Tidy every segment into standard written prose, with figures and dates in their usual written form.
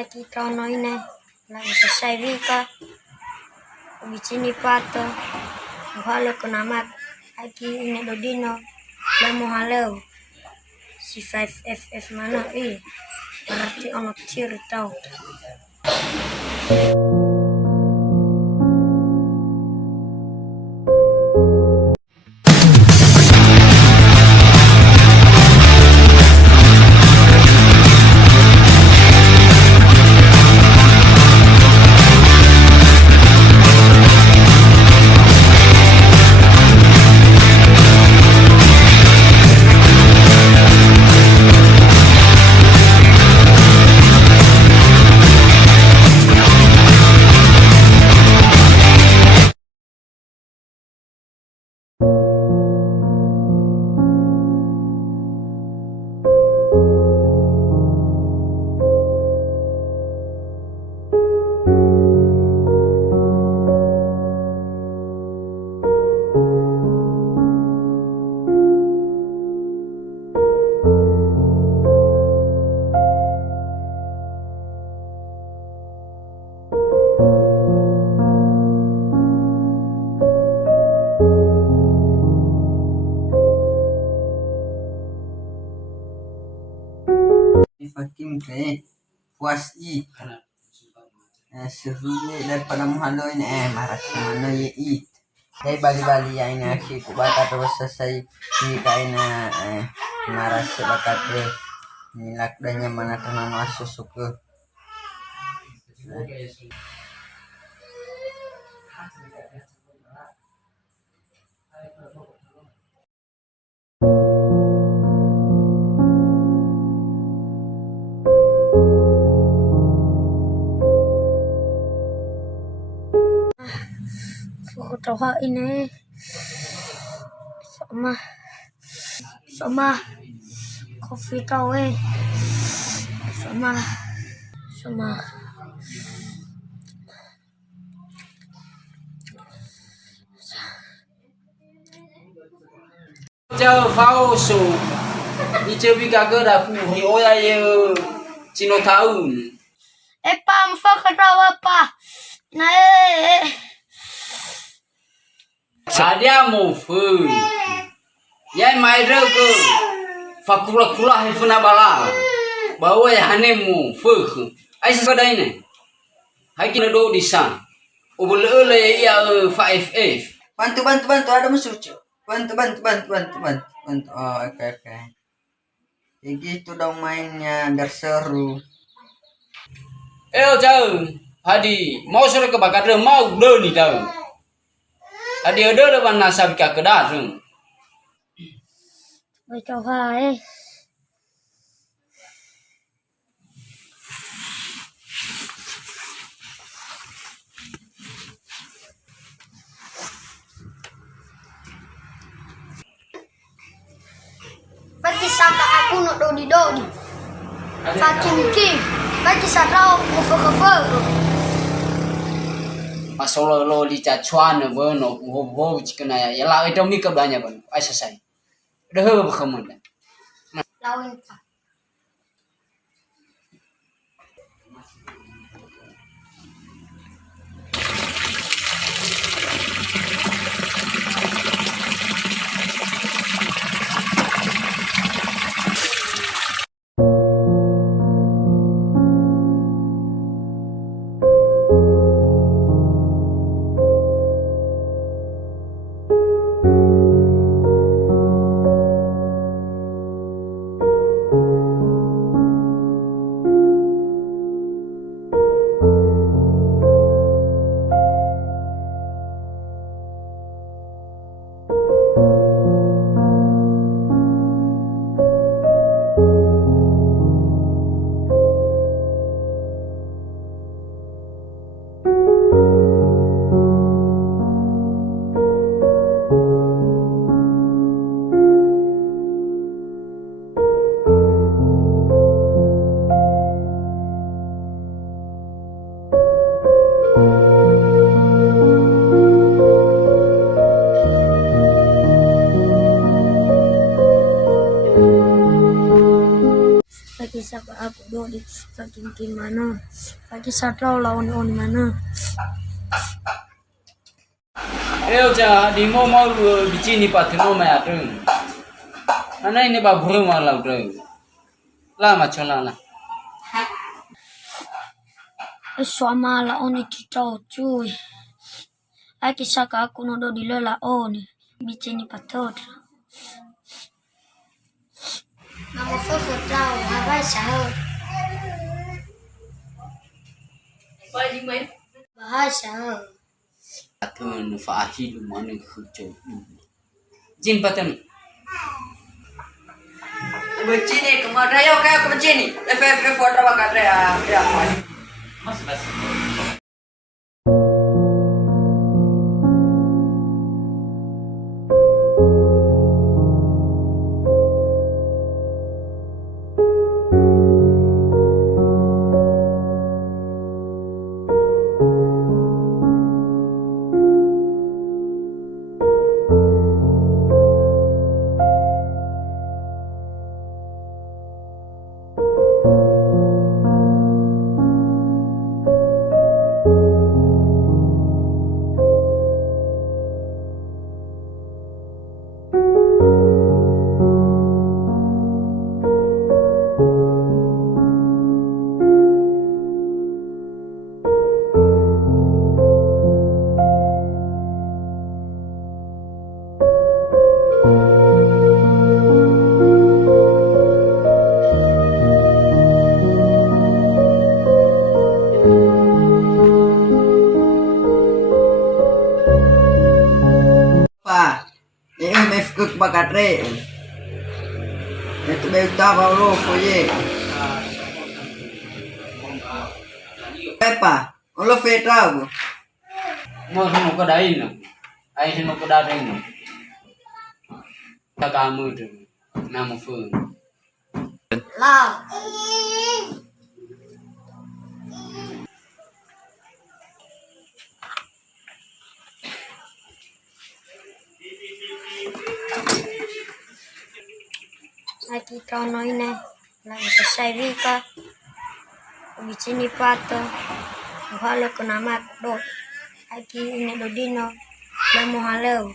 Aqui tá o nós, né? Lá bisa saya vika. Ubicini pato. Halo kenamat. Aqui ini dodino. Lemo halo. Si 5FF mana? Berarti ono TIRI tau. Fakim ke puas serunya daripada muhalo ini maras mana ye dari bali-bali yang ini aksi ku bakar terus selesai ini kaina maras bakar nilak dan mana tenang masuk suku Aku tahu ini sama kopi tahu sama Chơi pháo sù đi chơi với cả cơ đã phụ hiểu ra yêu chino tháo pa mfaka tahu apa na sadia mu fu yai mai rơ cơ fakula kula hay funa bala bawa ya hane mu fu ai sa đây này hai kina do di san ubul le ya 5F bantu ada musuh bantu oh oke ya gitu dong mainnya biar seru jauh hadi mau suruh kebakar mau udah nih tahu hadi udah depan nasab ka kedah Betul Bagi saka aku no dodi Fakim bagi saka aku fo Masolo lo li cha chuan bo no bo chikna ya la itu mi ka banyak ban ai sai udah he ba khamun lawin ka kisah aku dodi saking mana lagi satu lawan mana cha di mo mau bici ni patino ma atu ana ini ba buru ma la tu la ma chola la suama la oni titau cuy lagi saka aku no dodi lela oni bici ni patot nama foto tahu apa sah bahasa atun fahi lu mane khujo jin patan Begini, kemana yo kayak ke begini? FF foto banget ya, ya. Mas. Kuk bakatre itu beta kalau foye pepa lo feta mo no ko dai no ai no ko da dai no ta ka mu tu na mo fu lao lagi kau nói này lagi selesai vika bici ni pato halo anak dot lagi ini dodino lemo halo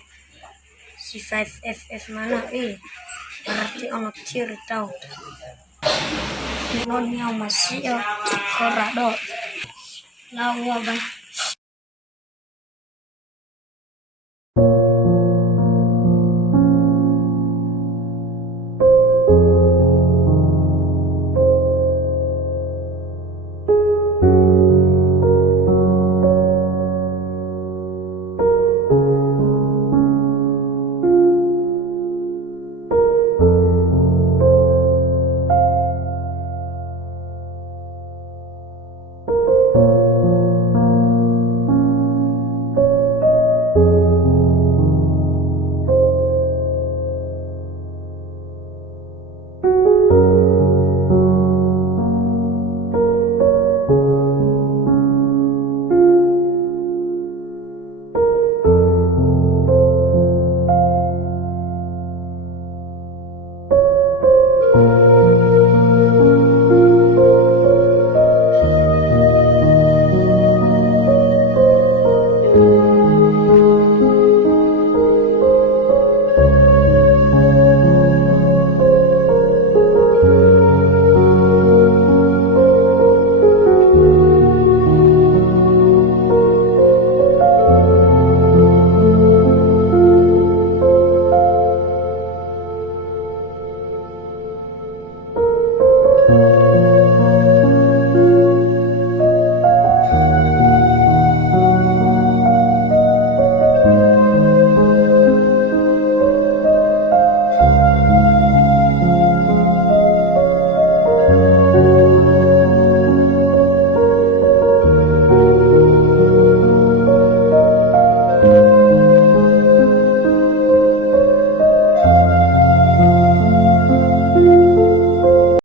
si 5FF mana berarti ono TIRI tau non yang masih korak dot lawa bang